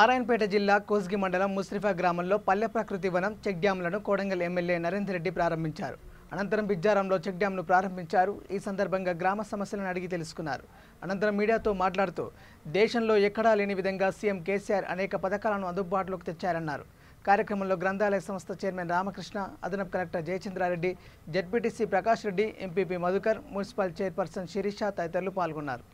నారాయణపేట జిల్లా కోస్గి మండలం ముస్రిఫా గ్రామంలో పల్లె ప్రకృతి వనం చెక్ డ్యాంలను కోడంగల్ ఎమ్మెల్యే నరేందర్ రెడ్డి ప్రారంభించారు. అనంతరం బిజ్జారంలో చెక్ డ్యాంను ప్రారంభించారు. ఈ సందర్భంగా గ్రామ సమస్యలను అడిగి తెలుసుకున్నారు. అనంతరం మీడియాతో మాట్లాడుతూ దేశంలో ఎక్కడా లేని విధంగా సీఎం కేసీఆర్ అనేక పథకాలను అందుబాటులోకి తెచ్చారన్నారు. కార్యక్రమంలో గ్రంథాలయ సంస్థ చైర్మన్ రామకృష్ణ, అదనపు collector Jayachandra Reddy, ZPTC Prakash Reddy, MPP Madhukar, municipal chairperson Sirisha తదితరులు పాల్గొన్నారు.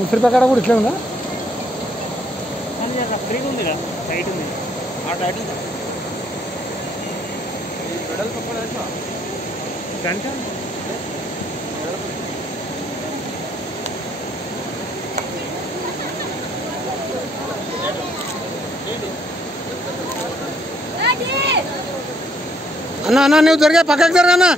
ముస్లింపేట కూడా ఇట్లా ఉందా? అన్నా అన్నా నువ్వు జరిగే పక్కకు జరగన్నా.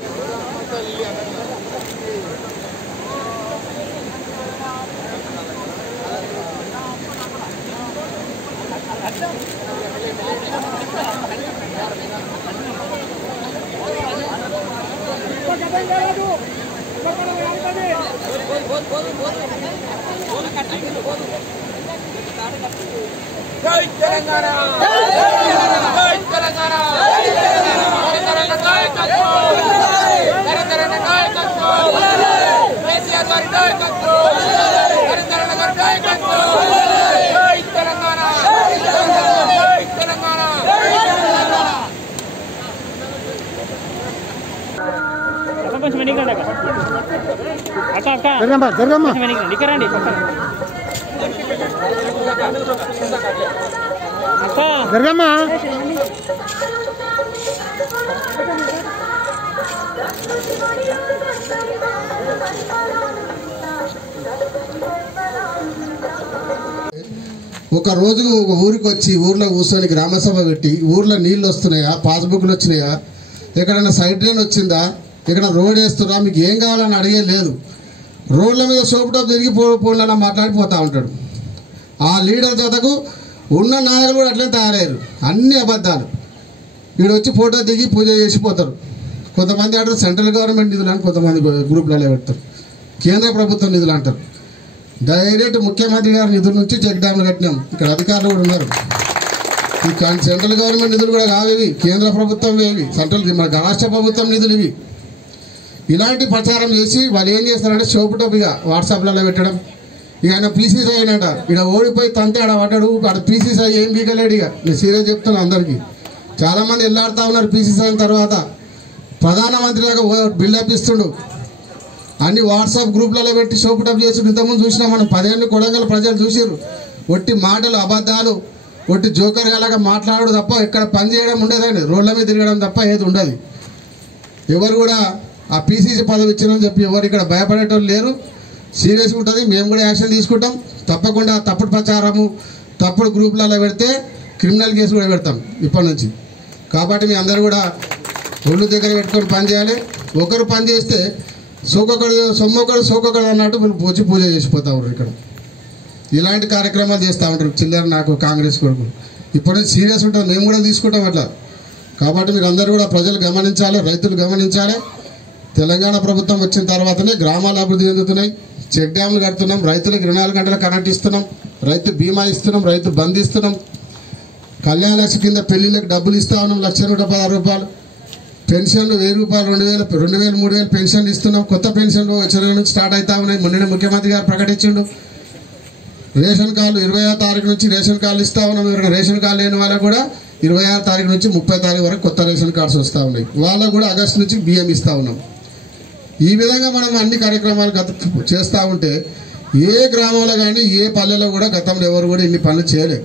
జై తెలంగాణ, జై తెలంగాణ, జరగమ్మా. ఒక రోజు ఒక ఊరికి వచ్చి ఊర్లో కూర్చొని గ్రామసభ పెట్టి ఊర్లో నీళ్ళు వస్తున్నాయా, పాస్బుక్లు వచ్చినాయా, ఎక్కడైనా సైడ్ డ్రైన్ వచ్చిందా, ఎక్కడ రోడ్ వేస్తున్నా, మీకు ఏం కావాలని అడిగే లేదు. రోడ్ల మీద షోపుటో తిరిగి పోలన్నా మాట్లాడిపోతూ ఉంటాడు. ఆ లీడర్ జతకు ఉన్న నాయకులు కూడా అట్లనే తయారయ్యారు. అన్ని అబద్ధాలు. వీడు వచ్చి ఫోటో దిగి పూజ చేసిపోతారు. కొంతమంది అంటారు సెంట్రల్ గవర్నమెంట్ నిధులు అని, కొంతమంది గ్రూపులలో పెడతారు. కేంద్ర ప్రభుత్వం నిధులు అంటారు. డైరెక్ట్ ముఖ్యమంత్రి గారి నిధుల నుంచి చెక్ డ్యామ్లు కట్టినాం. ఇక్కడ అధికారులు కూడా ఉన్నారు. ఈ సెంట్రల్ గవర్నమెంట్ నిధులు కూడా కావేవి, కేంద్ర ప్రభుత్వం ఇవి, మన రాష్ట్ర ప్రభుత్వం నిధులు ఇవి. ఇలాంటి ప్రచారం చేసి వాళ్ళు ఏం చేస్తారంటే షోపుటోపిగా వాట్సాప్లలో పెట్టడం. ఇక ఆయన పీసీసీ అయినట, ఇక్కడ ఓడిపోయి తంతే ఆడ పడ్డాడు. ఆడ పీసీసీ ఏం బీగలేడు. ఇక నేను సీరియస్ చెప్తాను అందరికీ. చాలామంది వెళ్ళాడుతూ ఉన్నారు. పీసీసీ అయిన తర్వాత ప్రధానమంత్రిలాగా బిల్డప్ ఇస్తుండు. అన్ని వాట్సాప్ గ్రూప్లలో పెట్టి షోపుటప్ చేసి ఇంతకుముందు చూసినా మనం 10 ఏళ్ళు కొడంగల్ ప్రజలు చూసారు. ఒట్టి మాటలు, అబద్ధాలు, ఒట్టి జోకర్ అలాగా మాట్లాడు తప్ప ఎక్కడ పని చేయడం ఉండదండి. రోడ్ల మీద తిరగడం తప్ప ఏది ఉండదు. ఎవరు కూడా ఆ పీసీసీ పదవి ఇచ్చిందని చెప్పి ఎవరు ఇక్కడ భయపడేటోళ్ళు లేరు. సీరియస్గా ఉంటుంది. మేము కూడా యాక్షన్ తీసుకుంటాం. తప్పకుండా తప్పుడు ప్రచారము, తప్పుడు గ్రూపులలో పెడితే క్రిమినల్ కేసు కూడా పెడతాం ఇప్పటి నుంచి. కాబట్టి మీ అందరూ కూడా ఒళ్ళు దగ్గర పెట్టుకొని పని చేయాలి. ఒకరు పని చేస్తే సొమ్మొకడు అన్నట్టు మీరు పూజ చేసిపోతా ఉంటారు. ఇక్కడ ఇలాంటి కార్యక్రమాలు చేస్తూ ఉంటారు చిల్లర నాకు కాంగ్రెస్ కొడుకు. ఇప్పటి నుంచి సీరియస్ ఉంటుంది. మేము కూడా తీసుకుంటాం అట్లా. కాబట్టి మీరు అందరూ కూడా ప్రజలు గమనించాలి, రైతులు గమనించాలి. తెలంగాణ ప్రభుత్వం వచ్చిన తర్వాతనే గ్రామాలు అభివృద్ధి చెందుతున్నాయి. చెక్ డ్యామ్లు కడుతున్నాం, రైతులకు 24 గంటల కరెంట్ ఇస్తున్నాం, రైతు బీమా ఇస్తున్నాం, రైతు బంద్ ఇస్తున్నాం, కళ్యాణ లక్ష్మి కింద పెళ్లిళ్ళకి డబ్బులు ఇస్తా ఉన్నాం, 1,116 రూపాయలు, పెన్షన్లు 1000 రూపాయలు, 2000, 2000, 3000 పెన్షన్లు ఇస్తున్నాం. కొత్త పెన్షన్లు వచ్చే నుంచి స్టార్ట్ అవుతా ఉన్నాయి. మొన్న ముఖ్యమంత్రి గారు ప్రకటించిండు. రేషన్ కార్డులు 20వ తారీఖు నుంచి రేషన్ కార్డులు ఇస్తా ఉన్నాం. ఎవరైనా రేషన్ కార్డు లేని వాళ్ళకు కూడా 26వ తారీఖు నుంచి 30వ తారీఖు వరకు కొత్త రేషన్ కార్డ్స్ వస్తూ ఉన్నాయి. వాళ్ళకు కూడా ఆగస్టు నుంచి బియ్యం ఇస్తూ ఉన్నాం. ఈ విధంగా మనం అన్ని కార్యక్రమాలు చేస్తూ ఉంటే ఏ గ్రామంలో కానీ ఏ పల్లెలో కూడా గతంలో ఎవరు కూడా ఇన్ని పనులు చేయలేదు.